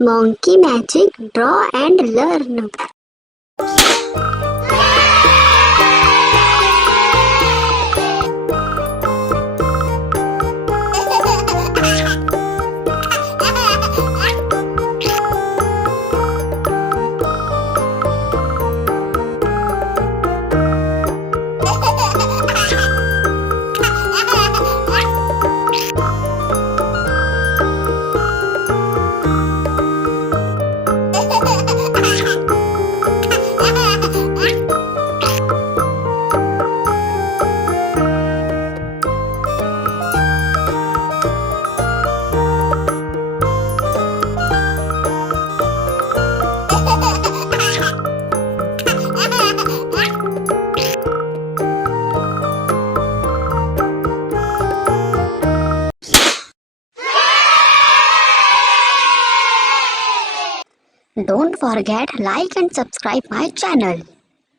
Monkey magic, draw and learn. Don't forget like and subscribe my channel.